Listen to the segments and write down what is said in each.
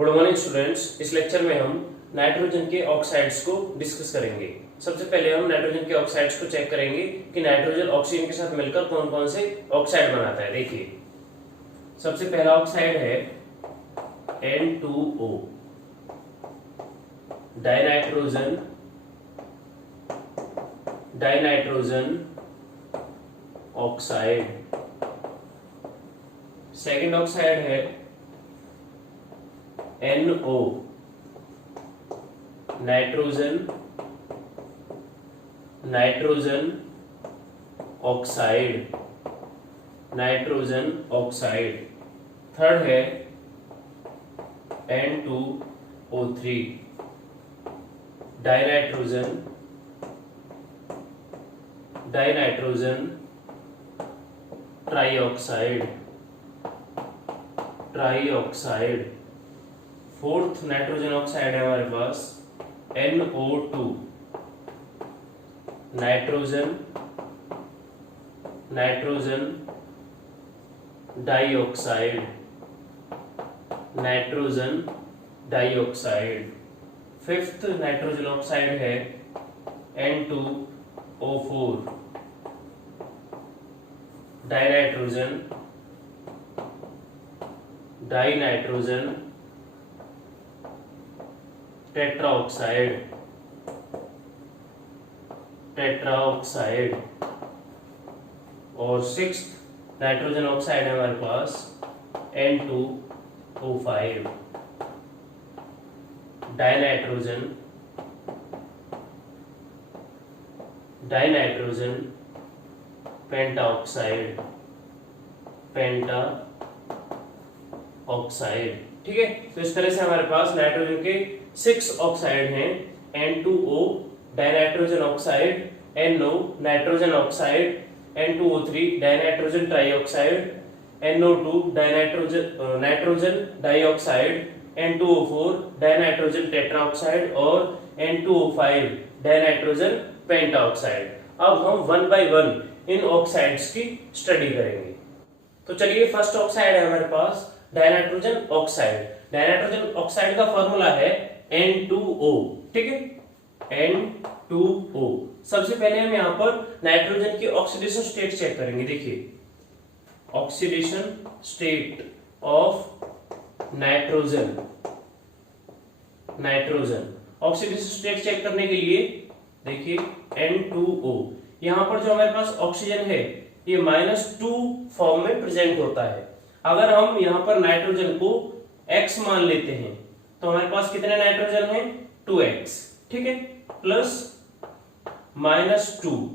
Good morning students. इस lecture में हम नाइट्रोजन के ऑक्साइड्स को डिस्कस करेंगे। सबसे पहले हम नाइट्रोजन के ऑक्साइड्स को चेक करेंगे कि नाइट्रोजन ऑक्सीजन के साथ मिलकर कौन कौन से ऑक्साइड बनाता है। देखिए, सबसे पहला ऑक्साइड है N2O, dinitrogen oxide. Second oxide है NO, नाइट्रोजन ऑक्साइड। थर्ड है N2O3, dinitrogen trioxide. Fourth nitrogen oxide है हमारे पास NO2, nitrogen dioxide. Fifth nitrogen oxide है N2O4, डाइनाइट्रोजन टेट्राऑक्साइड। और सिक्स्थ नाइट्रोजन ऑक्साइड है हमारे पास N2O5, डाइनाइट्रोजन पेंटाऑक्साइड। ठीक है, तो इस तरह से हमारे पास नाइट्रोजन के 6 ऑक्साइड हैं। N2O, dinitrogen oxide, NO, nitrogen oxide, N2O3, dinitrogen trioxide, NO2, nitrogen dioxide, N2O4, dinitrogen tetroxide और N2O5, डाइनाइट्रोजन पेंटाऑक्साइड। अब हम one by one in oxides की स्टडी करेंगे। तो चलिए, फर्स्ट ऑक्साइड है हमारे पास डाइनाइट्रोजन ऑक्साइड। डाइनाइट्रोजन ऑक्साइड का फॉर्मूला है N2O। ठीक है, N2O। सबसे पहले हम यहाँ पर नाइट्रोजन की ऑक्सीडेशन स्टेट चेक करेंगे। देखिए, oxidation state of nitrogen oxidation state check करने के लिए देखिए N2O, यहां पर जो हमारे पास ऑक्सीजन है ये -2 फॉर्म में प्रेजेंट होता है। अगर हम यहां पर नाइट्रोजन को X मान लेते हैं तो हमारे पास कितने नाइट्रोजन हैं? 2X। ठीक है, प्लस -2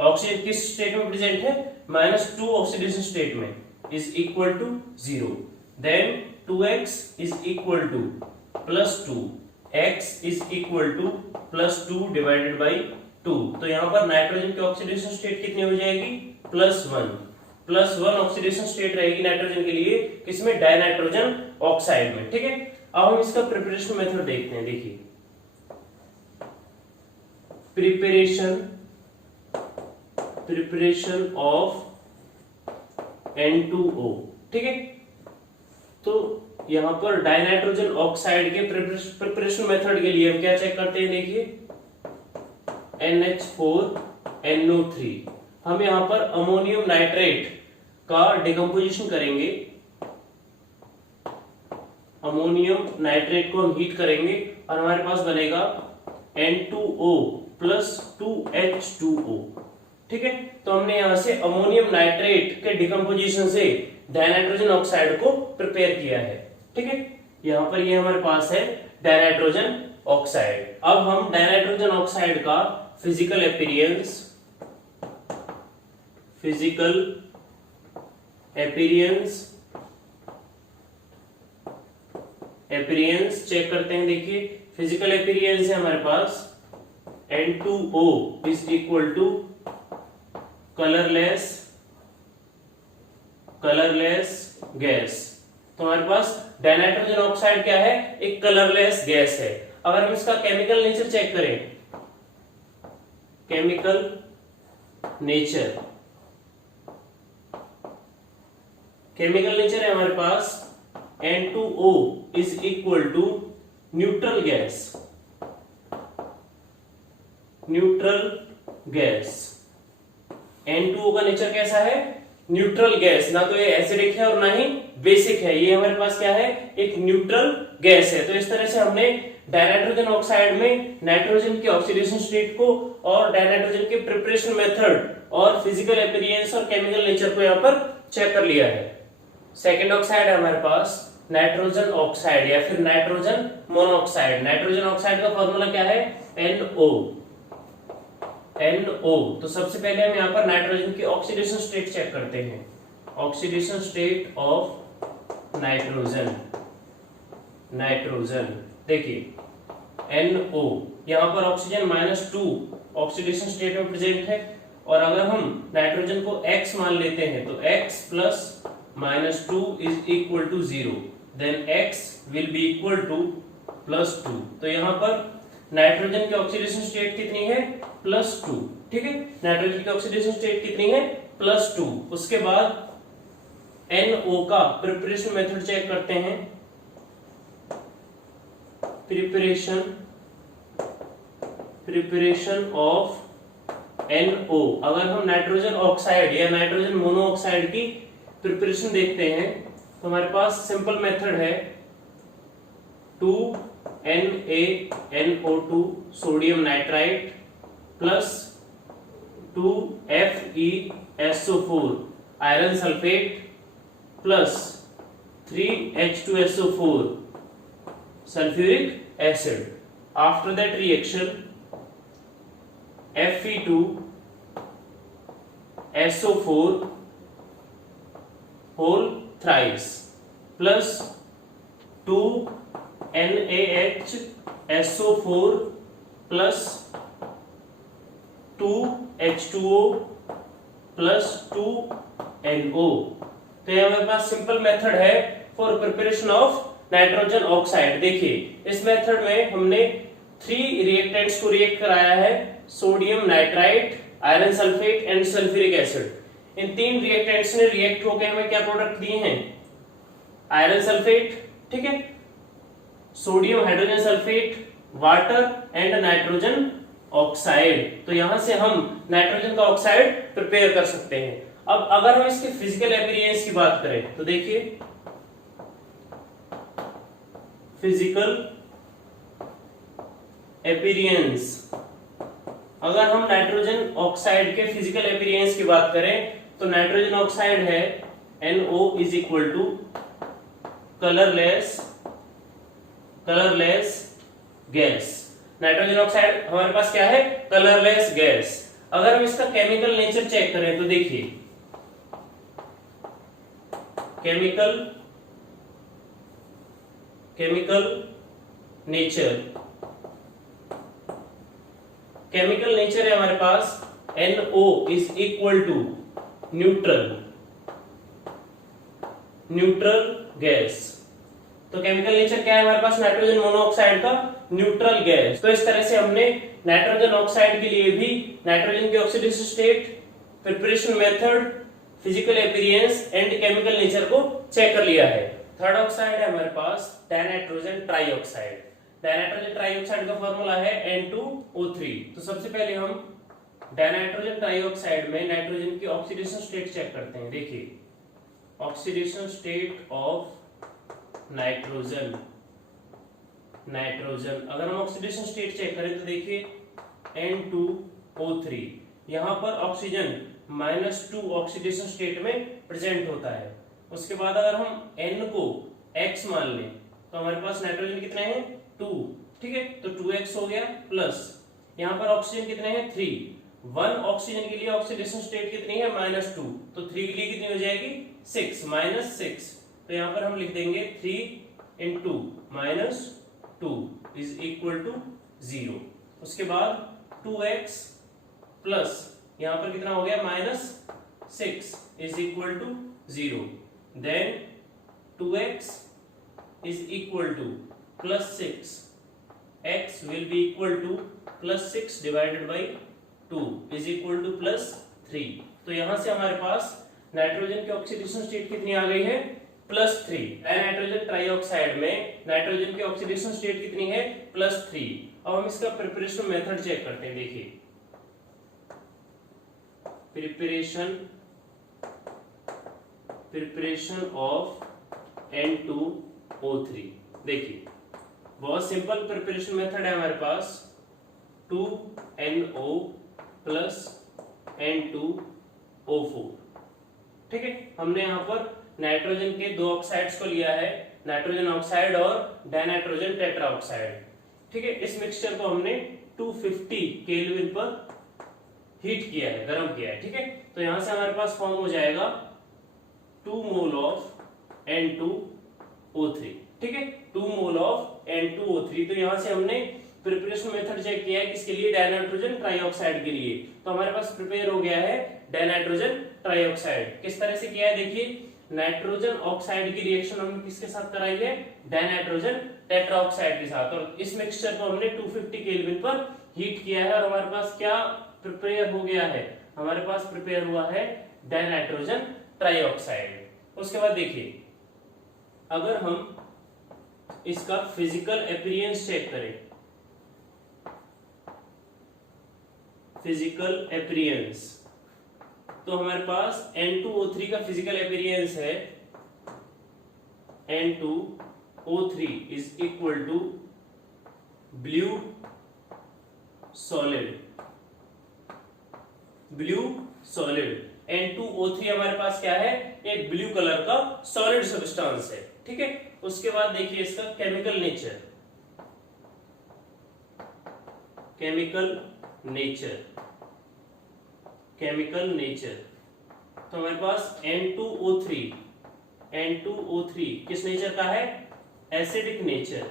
ऑक्सीजन किस स्टेट में प्रेजेंट है? -2 ऑक्सीडेशन स्टेट में, is equal to 0। Then 2X is equal to +2, X is equal to +2 divided by 2। तो यहां पर नाइट्रोजन की ऑक्सीडेशन स्टेट कितनी हो जाएगी? +1 ऑक्सीडेशन स्टेट रहेगी नाइट्रोजन के लिए, किसमें? डाइनाइट्रोजन ऑक्साइड में। ठीक है, अब हम इसका प्रिपरेशन मेथड देखते हैं। देखिए, प्रिपरेशन ऑफ N2O। ठीक है, तो यहां पर डाइनाइट्रोजन ऑक्साइड के प्रिपरेशन मेथड के लिए हम क्या चेक करते हैं? देखिए, NH4NO3, हम यहां पर अमोनियम नाइट्रेट का डिकम्पोजिशन करेंगे। अमोनियम नाइट्रेट को हम हीट करेंगे और हमारे पास बनेगा N2O प्लस 2H2O। ठीक है, तो हमने यहां से अमोनियम नाइट्रेट के डिकम्पोजिशन से डाइनाइट्रोजन ऑक्साइड को प्रिपेयर किया है। ठीक है, यहां पर ये हमारे पास है डाइनाइट्रोजन ऑक्साइड। अब हम डाइनाइट्रोजन ऑक्साइड का फिजिकल अपीयरेंस चेक करते हैं। देखिए, फिजिकल अपीयरेंस है हमारे पास N2O is equal to colourless gas. तो हमारे पास डाइनाइट्रोजन ऑक्साइड क्या है? एक कलरलेस गैस है। अगर हम इसका केमिकल नेचर चेक करें, केमिकल नेचर है हमारे पास N2O is equal to neutral gas, neutral gas. N2O का नेचर कैसा है? न्यूट्रल गैस, ना तो ये एसिडिक है और ना ही बेसिक है, ये हमारे पास क्या है? एक न्यूट्रल गैस है। तो इस तरह से हमने डाइनाइट्रोजन ऑक्साइड में नाइट्रोजन की ऑक्सीडेशन स्टेट को और डाइनाइट्रोजन के प्रिपरेशन मेथड और फिजिकल अपीयरेंस और केमिकल नेचर को यहाँ पर चेक कर लिया है। सेकेंड ऑक्साइड है हमारे पास नाइट्रोजन ऑक्साइड या फिर नाइट्रोजन मोनोऑक्साइड। नाइट्रोजन ऑक्साइड का फॉर्मूला क्या है? NO। NO। तो सबसे पहले हम यहाँ पर नाइट्रोजन की ऑक्सीडेशन स्टेट चेक करते हैं। Oxidation state of nitrogen, nitrogen देखिए NO, यहाँ पर ऑक्सीजन -2 ऑक्सीडेशन स्टेट में प्रेजेंट है, और अगर हम नाइट्रोजन को X मान लेते हैं तो X plus -2 is equal to 0, then X will be equal to +2। तो यहाँ पर नाइट्रोजन की ऑक्सीडेशन स्टेट कितनी है? +2। ठीक है, नाइट्रोजन की ऑक्सीडेशन स्टेट कितनी है? +2। उसके बाद NO का प्रिपरेशन मेथड चेक करते हैं। Preparation of NO। अगर हम नाइट्रोजन ऑक्साइड या नाइट्रोजन मोनोऑक्साइड की प्रिपरेशन देखते हैं तो हमारे पास सिंपल मेथड है 2NaNO2 sodium nitrite plus 2FeSO4 iron sulphate plus 3H2SO4 sulphuric acid. After that reaction Fe2SO4 whole thrice plus 2NaHSO4 plus 2H2O plus 2NO। तो ये हमारे पास सिंपल मेथड है for preparation of nitrogen oxide. देखिए इस method में हमने 3 reactants को react कराया है, sodium nitrite, iron sulphate and sulphuric acid. In 3 reactants ने रिएक्ट होकर हमें क्या प्रोडक्ट दिए हैं? आयरन सल्फेट, ठीक है, sodium hydrogen sulphate, water and nitrogen oxide. तो यहां से हम नाइट्रोजन का ऑक्साइड प्रिपेयर कर सकते हैं। अब अगर हम इसके फिजिकल अपीयरेंस की बात करें तो देखिए फिजिकल अपीयरेंस, अगर हम नाइट्रोजन ऑक्साइड के फिजिकल अपीयरेंस की बात करें तो नाइट्रोजन ऑक्साइड है NO is equal to colourless gas. Nitrogen oxide हमारे पास क्या है? Colourless gas. अगर हम इसका केमिकल नेचर चेक करें तो देखिए केमिकल नेचर है हमारे पास NO is equal to neutral gas. तो केमिकल नेचर क्या है हमारे पास नाइट्रोजन मोनोऑक्साइड का? Neutral gas. तो इस तरह से हमने नाइट्रोजन ऑक्साइड के लिए भी नाइट्रोजन की oxidation state, preparation method, physical appearance and chemical nature को चेक कर लिया है। थर्ड ऑक्साइड है हमारे पास डाइनाइट्रोजन ट्राइऑक्साइड। डाइनाइट्रोजन ट्राइऑक्साइड का फॉर्मूला है N2O3। तो सबसे पहले हम डाइनाइट्रोजन ट्राइऑक्साइड में नाइट्रोजन की ऑक्सीडेशन स्टेट चेक करते हैं। देखिए ऑक्सीडेशन स्टेट ऑफ नाइट्रोजन, अगर हम ऑक्सीडेशन स्टेट चेक करें तो देखिए N2O3, यहां पर ऑक्सीजन -2 ऑक्सीडेशन स्टेट में प्रेजेंट होता है। उसके बाद अगर हम N को X मान लें तो हमारे पास नाइट्रोजन कितने हैं? 2, ठीक है, तो 2X हो गया प्लस यहां पर ऑक्सीजन कितने हैं? 3। 1 ऑक्सीजन के लिए ऑक्सीडेशन स्टेट कितनी है? -2, तो 3 के लिए कितनी हो जाएगी? 6, -6। तो यहां पर हम लिख देंगे 3 into -2 इज इक्वल टू 0। उसके बाद 2x प्लस यहां पर कितना हो गया? -6 is equal to 0। Then 2x is equal to +6, x will be equal to +6 divided by 2 is equal to +3। तो यहां से हमारे पास नाइट्रोजन की ऑक्सीडेशन स्टेट कितनी आ गई है? +3। डाइनाइट्रोजन ट्राइऑक्साइड में नाइट्रोजन की ऑक्सीडेशन स्टेट कितनी है? +3। अब हम इसका प्रिपरेशन मेथड चेक करते हैं। देखिए प्रिपरेशन ऑफ N2O3। देखिए बहुत सिंपल प्रिपरेशन मेथड है हमारे पास। 2NO plus N2O4। ठीक है, हमने यहाँ पर नाइट्रोजन के दो ऑक्साइड्स को लिया है, नाइट्रोजन ऑक्साइड और डाइनाइट्रोजन टेट्रा ऑक्साइड। ठीक है, इस मिक्सचर को हमने 250 केल्विन पर हीट किया है, गर्म किया है। ठीक है, तो यहां से हमारे पास फॉर्म हो जाएगा 2 मोल ऑफ N2O3। ठीक है, 2 मोल ऑफ N2O3। तो यहां से हमने प्रिपरेशन मेथड चेक किया है किसके लिए? डाइनाइट्रोजन ट्राइऑक्साइड के लिए। तो हमारे पास प्रिपेयर हो गया है डाइनाइट्रोजन ट्राइऑक्साइड। किस तरह से किया है? देखिए नाइट्रोजन ऑक्साइड की रिएक्शन हमने किसके साथ कराई है? डाइनाइट्रोजन टेट्रा ऑक्साइड के साथ। और इस मिक्सचर को हमने 250 केल्विन पर हीट किया है और हमारे पास क्या प्रिपेयर हो गया है? हमारे पास प्रिपेयर हुआ है डाइनाइट्रोजन ट्राइऑक्साइड। उसके बाद देखिए अगर हम इसका फिजिकल अपीयरेंस चेक करें, फिजिकल अपीयरेंस, तो हमारे पास N2O3 का फिजिकल अपीयरेंस है N2O3 is equal to blue solid. Blue solid N2O3 हमारे पास क्या है? एक ब्लू कलर का सॉलिड सब्सटेंस है। ठीक है, उसके बाद देखिए इसका केमिकल नेचर। केमिकल नेचर तो हमारे पास N2O3 किस नेचर का है? Acidic nature.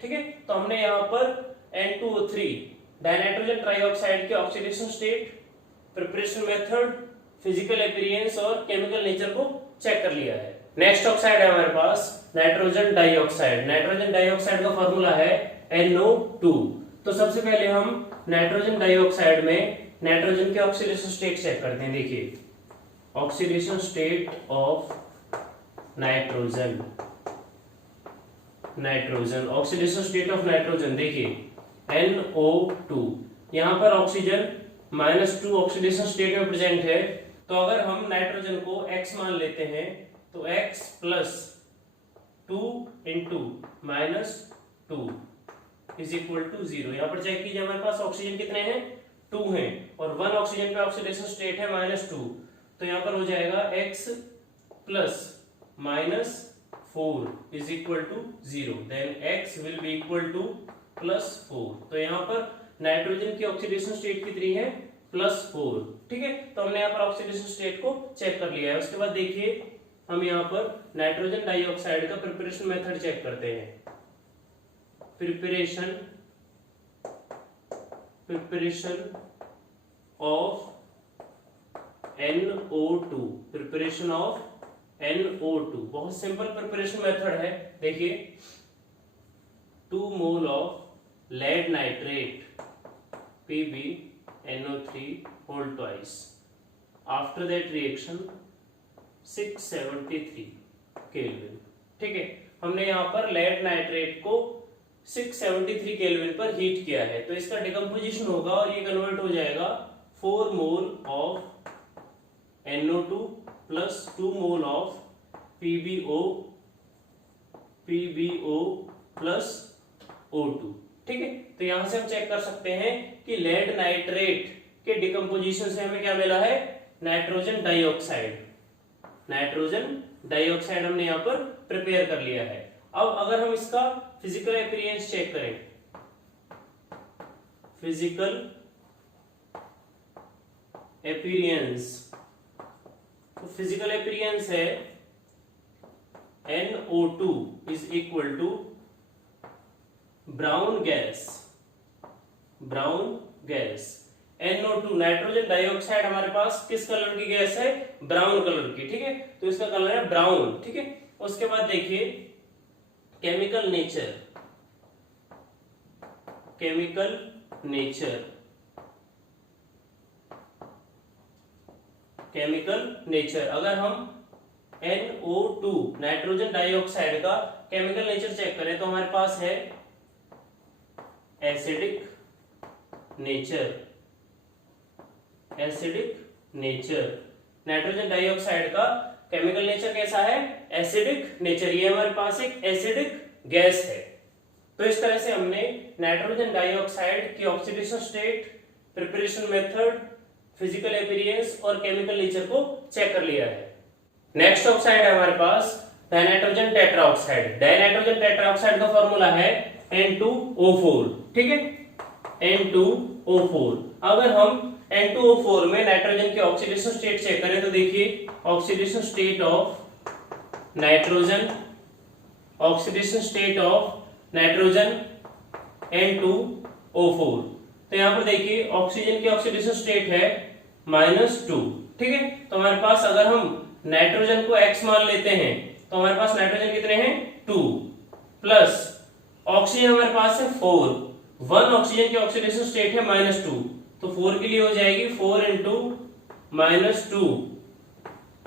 ठीक है, तो हमने यहां पर N2O3 डाइनाइट्रोजन ट्राइऑक्साइड के oxidation state, preparation method, physical appearance और केमिकल नेचर को चेक कर लिया है। नेक्स्ट ऑक्साइड है हमारे पास नाइट्रोजन डाइऑक्साइड। नाइट्रोजन डाइऑक्साइड का फॉर्मूला है NO2। तो सबसे पहले हम नाइट्रोजन डाइऑक्साइड में नाइट्रोजन के ऑक्सीडेशन स्टेट चेक करते हैं। देखिए oxidation state of nitrogen oxidation state of nitrogen देखिए NO2। यहां पर ऑक्सीजन -2 ऑक्सीडेशन स्टेट में प्रेजेंट है। तो अगर हम नाइट्रोजन को X मान लेते हैं तो X plus 2 into -2 is equal to 0। यहां पर चेक कीजिए हमारे पास ऑक्सीजन कितने हैं? 2 हैं और 1 ऑक्सीजन का ऑक्सीडेशन स्टेट है -2। तो यहां पर हो जाएगा X plus -4 is equal to 0। Then X will be equal to +4। तो यहां पर नाइट्रोजन की ऑक्सीडेशन स्टेट कितनी है? +4। ठीक है, तो हमने यहाँ पर ऑक्सीडेशन स्टेट को चेक कर लिया है। उसके बाद देखिए हम यहाँ पर नाइट्रोजन डाइऑक्साइड का प्रिपरेशन मेथड चेक करते हैं। Preparation of NO2। Preparation of NO2 बहुत सिंपल प्रिपरेशन मेथड है। देखिए 2 mole of lead nitrate PbNO3 whole twice after that reaction 673 kelvin. ठीक है, हमने यहाँ पर लेड नाइट्रेट को 673 केल्विन पर हीट किया है। तो इसका डिकम्पोजिशन होगा और ये कन्वर्ट हो जाएगा 4 mole of NO2 plus 2 mole of PbO plus O2। ठीक है, तो यहां से हम चेक कर सकते हैं कि लेड नाइट्रेट के डिकम्पोजिशन से हमें क्या मिला है? नाइट्रोजन डाइऑक्साइड हमने यहां पर प्रिपेयर कर लिया है। अब अगर हम इसका फिजिकल अपीयरेंस चेक करें, फिजिकल अपीयरेंस, तो फिजिकल अपीयरेंस है NO2 is equal to brown gas. NO2 nitrogen dioxide हमारे पास किस कलर की गैस है? ब्राउन कलर की। ठीक है, तो इसका कलर है ब्राउन। ठीक है, उसके बाद देखिए केमिकल नेचर केमिकल नेचर। अगर हम NO2 नाइट्रोजन डाइऑक्साइड का केमिकल नेचर चेक करें तो हमारे पास है acidic nature. Acidic nature, nitrogen dioxide का केमिकल नेचर कैसा है? Acidic nature. ये हमारे पास एक एसिडिक गैस है। तो इस तरह से हमने नाइट्रोजन डाइऑक्साइड की oxidation state, preparation method, physical appearance और केमिकल नेचर को चेक कर लिया है। नेक्स्ट ऑक्साइड है हमारे पास डाइनाइट्रोजन टेट्राऑक्साइड। डाइनाइट्रोजन टेट्राऑक्साइड का फॉर्मूला है N2O4। ठीक है, N2O4। अगर हम N2O4 में नाइट्रोजन की ऑक्सीडेशन स्टेट चेक करें तो देखिए oxidation state of nitrogen, oxidation state of nitrogen N2O4। तो यहां पर देखिए ऑक्सीजन की ऑक्सीडेशन स्टेट है -2। ठीक है, तो हमारे पास अगर हम नाइट्रोजन को X मान लेते हैं तो हमारे पास नाइट्रोजन कितने हैं? 2 प्लस ऑक्सीजन हमारे पास है 4। 1 ऑक्सीजन की ऑक्सीडेशन स्टेट है -2, तो 4 के लिए हो जाएगी 4 into -2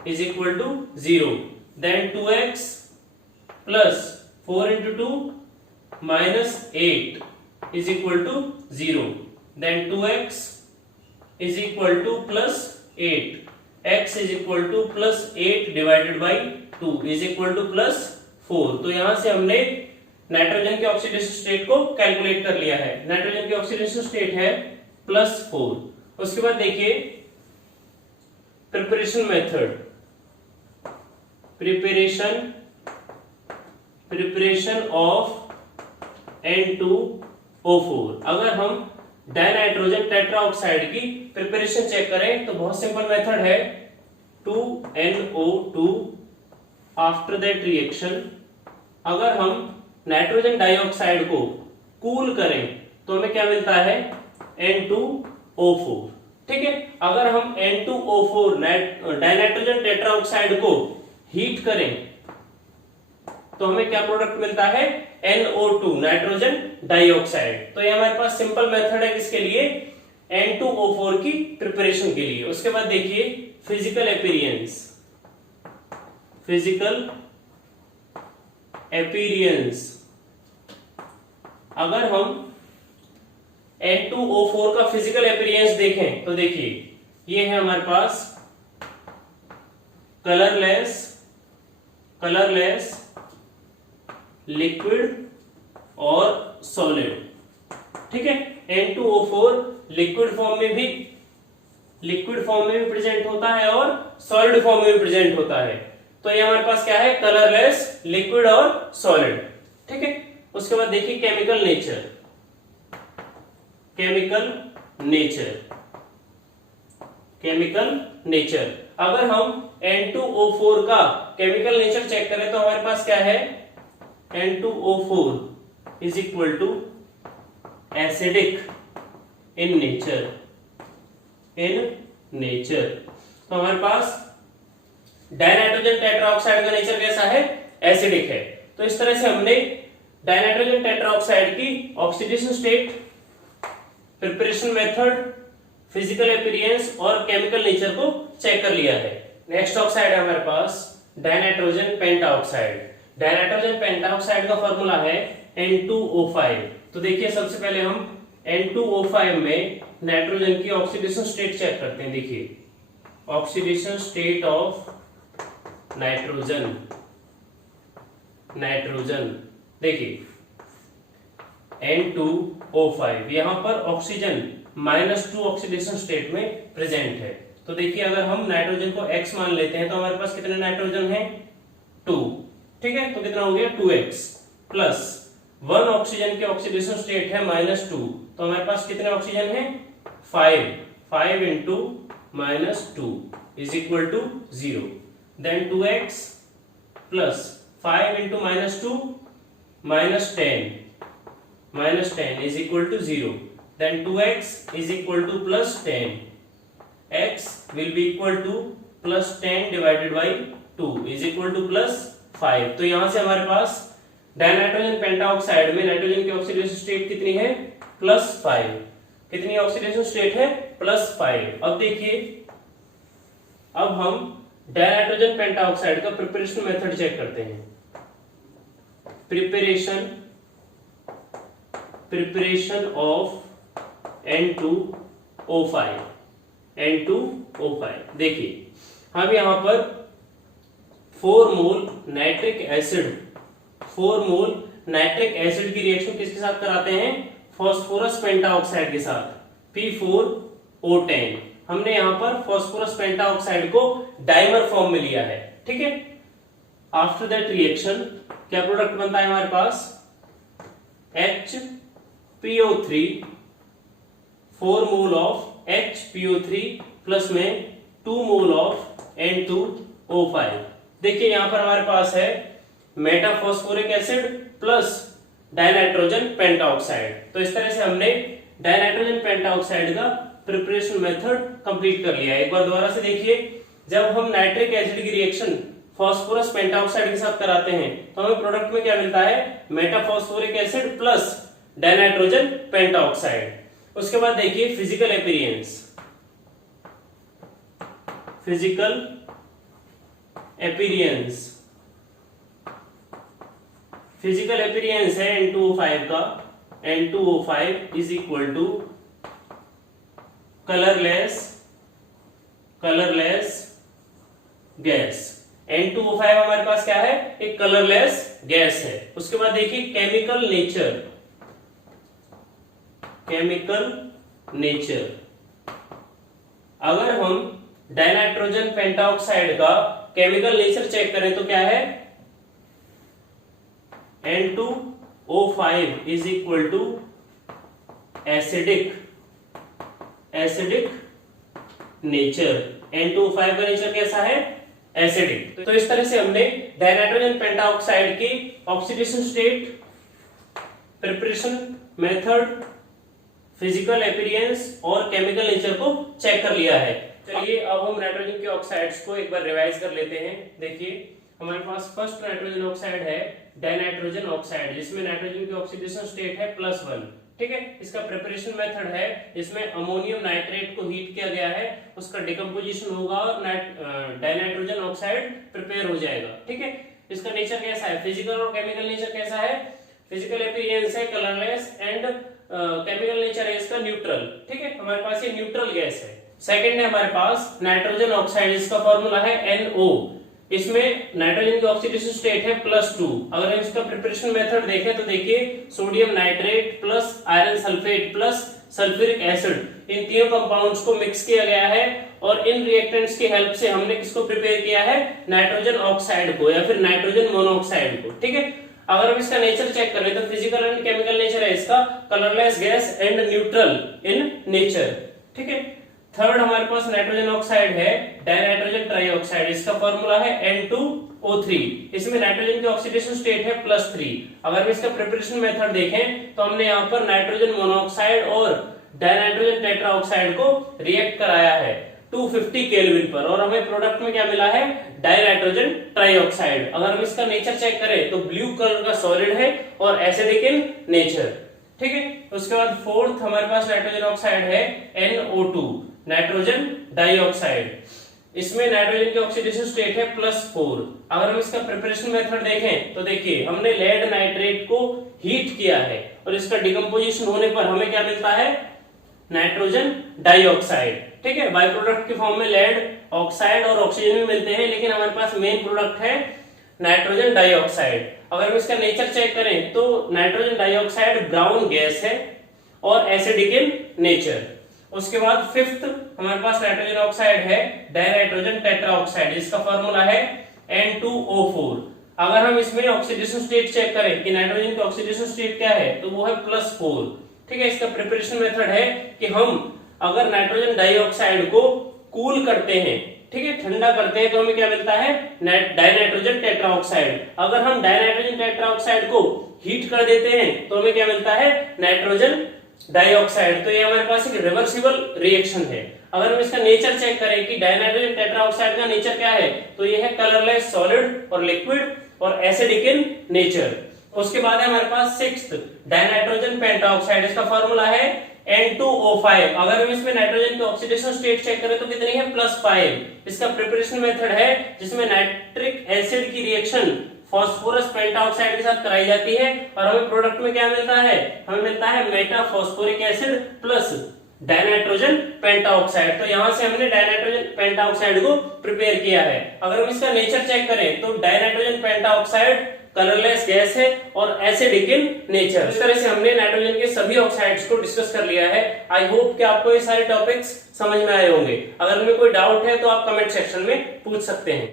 is equal to 0। Then 2x plus 4 into 2 -8 is equal to 0। Then 2x is equal to plus 8, x is equal to plus 8 divided by 2 is equal to plus 4। तो यहां से हमने नाइट्रोजन की ऑक्सीडेशन स्टेट को calculate कर लिया है। Nitrogen की ऑक्सीडेशन स्टेट है +4। उसके बाद देखिए preparation method, preparation of N2O4। अगर हम डाइनाइट्रोजन टेट्राऑक्साइड की प्रिपरेशन चेक करें तो बहुत सिंपल मेथड है 2NO2। आफ्टर दैट रिएक्शन अगर हम नाइट्रोजन डाइऑक्साइड को कूल करें तो हमें क्या मिलता है? N2O4। ठीक है, अगर हम N2O4 डाइनाइट्रोजन टेट्राऑक्साइड को हीट करें तो हमें क्या प्रोडक्ट मिलता है? NO2 nitrogen dioxide. तो ये हमारे पास सिंपल मेथड है किसके लिए? N2O4 की प्रिपरेशन के लिए। उसके बाद देखिए फिजिकल अपीयरेंस, फिजिकल अपीयरेंस। अगर हम N2O4 का फिजिकल अपीयरेंस देखें तो देखिए ये है हमारे पास कलरलेस लिक्विड और सॉलिड। ठीक है, N2O4 लिक्विड फॉर्म में भी प्रेजेंट होता है और सॉलिड फॉर्म में भी प्रेजेंट होता है। तो ये हमारे पास क्या है? कलरलेस, लिक्विड और सॉलिड। ठीक है, उसके बाद देखिए केमिकल नेचर, केमिकल नेचर। अगर हम N2O4 का केमिकल नेचर चेक करें तो हमारे पास क्या है? N2O4 is equal to acidic in nature, तो हमारे पास डाइनाइट्रोजन टेट्राऑक्साइड का नेचर कैसा है? एसिडिक है। तो इस तरह से हमने डाइनाइट्रोजन टेट्राऑक्साइड की oxidation state, preparation method, physical appearance और केमिकल नेचर को चेक कर लिया है। नेक्स्ट ऑक्साइड है हमारे पास डाइनाइट्रोजन पेंटाऑक्साइड। डाइनाइट्रोजन पेंटाऑक्साइड का फॉर्मूला है N2O5। तो देखिए सबसे पहले हम N2O5 में नाइट्रोजन की ऑक्सीडेशन स्टेट चेक करते हैं। देखिए ऑक्सीडेशन स्टेट ऑफ नाइट्रोजन देखिए N2O5, यहां पर ऑक्सीजन -2 ऑक्सीडेशन स्टेट में प्रेजेंट है। तो देखिए अगर हम नाइट्रोजन को X मान लेते हैं तो हमारे पास कितने नाइट्रोजन हैं? 2। ठीक है, तो कितना हो गया? 2x प्लस 1 ऑक्सीजन की ऑक्सीडेशन स्टेट है -2, तो हमारे पास कितने ऑक्सीजन हैं? 5 into -2 is equal to 0। Then 2x plus 5 into -2 -10 is equal to 0। then 2x is equal to plus 10, x will be equal to plus 10 divided by 2 is equal to plus 5। तो यहां से हमारे पास dinitrogen pentoxide में nitrogen की oxidation state कितनी है? +5। कितनी oxidation state है? +5। अब देखिए अब हम डाइनाइट्रोजन पेंटाऑक्साइड का प्रिपरेशन मेथड चेक करते हैं। Preparation of N2O5। देखिए हम यहां पर 4 मोल नाइट्रिक एसिड की रिएक्शन किसके साथ कराते हैं? फास्फोरस पेंटाऑक्साइड के साथ, P4O10। हमने यहां पर फास्फोरस पेंटाऑक्साइड को डाइमर फॉर्म में लिया है, ठीक है। आफ्टर दैट रिएक्शन क्या प्रोडक्ट बनता है हमारे पास? HPO3, 4 mole of HPO3 plus में 2 मोल ऑफ N2O5। देखिए यहां पर हमारे पास है metaphosphoric acid plus dinitrogen pentoxide. तो इस तरह से हमने डाइनाइट्रोजन पेंटाऑक्साइड का प्रिपरेशन मेथड कंप्लीट कर लिया है। एक बार दोबारा से देखिए, जब हम नाइट्रिक एसिड की रिएक्शन फास्फोरस पेंटाऑक्साइड के साथ कराते हैं तो हमें प्रोडक्ट में क्या मिलता है? Metaphosphoric acid plus dinitrogen pentoxide. उसके बाद देखिए फिजिकल अपीयरेंस है N2O5 का। N2O5 is equal to colourless gas. N2O5 हमारे पास क्या है? एक कलरलेस गैस है। उसके बाद देखिए केमिकल नेचर। अगर हम डाइनाइट्रोजन पेंटाऑक्साइड का केमिकल नेचर चेक करें तो क्या है? N2O5 is equal to acidic nature. N2O5 का नेचर कैसा है? एसिडिक। तो इस तरह से हमने डाइनाइट्रोजन पेंटाऑक्साइड की oxidation state, preparation method, physical appearance और केमिकल नेचर को चेक कर लिया है। चलिए अब हम नाइट्रोजन के ऑक्साइड्स को एक बार रिवाइज कर लेते हैं। देखिए हमारे पास फर्स्ट नाइट्रोजन ऑक्साइड है डाइनाइट्रोजन ऑक्साइड, जिसमें नाइट्रोजन की ऑक्सीडेशन स्टेट है +1, ठीक है। इसका प्रिपरेशन मेथड है, इसमें अमोनियम नाइट्रेट को हीट किया गया है, उसका डिकम्पोजिशन होगा और डाइनाइट्रोजन ऑक्साइड प्रिपेयर हो जाएगा, ठीक है। इसका नेचर कैसा है? फिजिकल और केमिकल नेचर कैसा है? फिजिकल अपीयरेंस है कलरलेस एंड केमिकल नेचर है इसका न्यूट्रल, ठीक है। हमारे पास ये न्यूट्रल गैस है। सेकंड है हमारे पास नाइट्रोजन ऑक्साइड, इसका फॉर्मूला है NO। इसमें नाइट्रोजन की ऑक्सीडेशन स्टेट है +2। अगर हम इसका प्रिपरेशन मेथड देखें तो देखिए sodium nitrate plus iron sulphate plus sulphuric acid, इन तीनों कंपाउंड्स को मिक्स किया गया है और इन रिएक्टेंट्स की हेल्प से हमने किसको प्रिपेयर किया है? नाइट्रोजन ऑक्साइड को या फिर नाइट्रोजन मोनोऑक्साइड को, ठीक है। अगर हम इसका नेचर चेक करें तो फिजिकल एंड केमिकल नेचर है इसका colourless gas and neutral in nature, ठीक है। थर्ड हमारे पास नाइट्रोजन ऑक्साइड है डाइनाइट्रोजन ट्राइऑक्साइड, इसका फॉर्मूला है N2O3। इसमें नाइट्रोजन की ऑक्सीडेशन स्टेट है +3। अगर हम इसका प्रिपरेशन मेथड देखें तो हमने यहाँ पर नाइट्रोजन मोनोऑक्साइड और डाइनाइट्रोजन टेट्राऑक्साइड को रिएक्ट कराया है 250 केल्विन पर और हमें प्रोडक्ट में क्या मिला है? Dinitrogen trioxide. अगर हम इसका नेचर चेक करें तो ब्लू कलर का सॉलिड है और एसिडिक इन नेचर, ठीक है। उसके बाद फोर्थ हमारे पास नाइट्रोजन ऑक्साइड है NO2, नाइट्रोजन डाइऑक्साइड। इसमें नाइट्रोजन की ऑक्सीडेशन स्टेट है +4। अगर हम इसका प्रिपरेशन मेथड देखें तो देखिए हमने लेड नाइट्रेट को हीट किया है और इसका डिकम्पोजिशन होने पर हमें क्या मिलता है? नाइट्रोजन डाइऑक्साइड, ठीक है। बाय प्रोडक्ट के फॉर्म में लेड ऑक्साइड और ऑक्सीजन भी मिलते हैं, लेकिन हमारे पास मेन प्रोडक्ट है नाइट्रोजन डाइऑक्साइड। अगर हम इसका नेचर चेक करें तो नाइट्रोजन डाइऑक्साइड ब्राउन गैस है और एसिडिक इन नेचर। उसके बाद फिफ्थ हमारे पास नाइट्रोजन ऑक्साइड है डाइनाइट्रोजन टेट्राऑक्साइड, जिसका फॉर्मूला है N2O4। अगर हम इसमें ऑक्सीडेशन स्टेट चेक करें कि नाइट्रोजन की ऑक्सीडेशन स्टेट क्या है तो वो है +4, ठीक है। इसका प्रिपरेशन मेथड है कि हम अगर नाइट्रोजन डाइऑक्साइड को कूल करते हैं, ठीक है, ठंडा करते हैं, तो हमें क्या मिलता है? Dinitrogen tetroxide. अगर हम डाइनाइट्रोजन टेट्राऑक्साइड को हीट कर देते हैं तो हमें क्या मिलता है? Nitrogen dioxide. तो ये हमारे पास एक रिवर्सिबल रिएक्शन है। अगर हम इसका नेचर चेक करें कि डाइनाइट्रोजन टेट्राऑक्साइड का नेचर क्या है तो ये है कलरलेस सॉलिड और लिक्विड और एसिडिक इन नेचर। उसके बाद है हमारे पास सिक्स्थ डाइनाइट्रोजन पेंटाऑक्साइड, इसका फॉर्मूला है N2O5। अगर हम इसमें नाइट्रोजन की ऑक्सीडेशन स्टेट चेक करें तो कितनी है +5। इसका प्रिपरेशन मेथड है जिसमें नाइट्रिक एसिड की रिएक्शन फास्फोरस पेंटाऑक्साइड के साथ कराई जाती है और हमें प्रोडक्ट में क्या मिलता है, हमें मिलता है Meta phosphoric acid plus dinitrogen pentoxide. तो यहां से हमने डाइनाइट्रोजन पेंटाऑक्साइड को प्रिपेयर किया है। अगर हम इसका नेचर चेक करें तो डाइनाइट्रोजन पेंटाऑक्साइड कलरलेस गैस है और एसिडिक इन नेचर। इस तरह से हमने नाइट्रोजन के सभी ऑक्साइड्स को डिस्कस कर लिया है। आई होप कि आपको ये सारे टॉपिक्स समझ में आए होंगे। अगर हमें कोई डाउट है तो आप कमेंट सेक्शन में पूछ सकते हैं।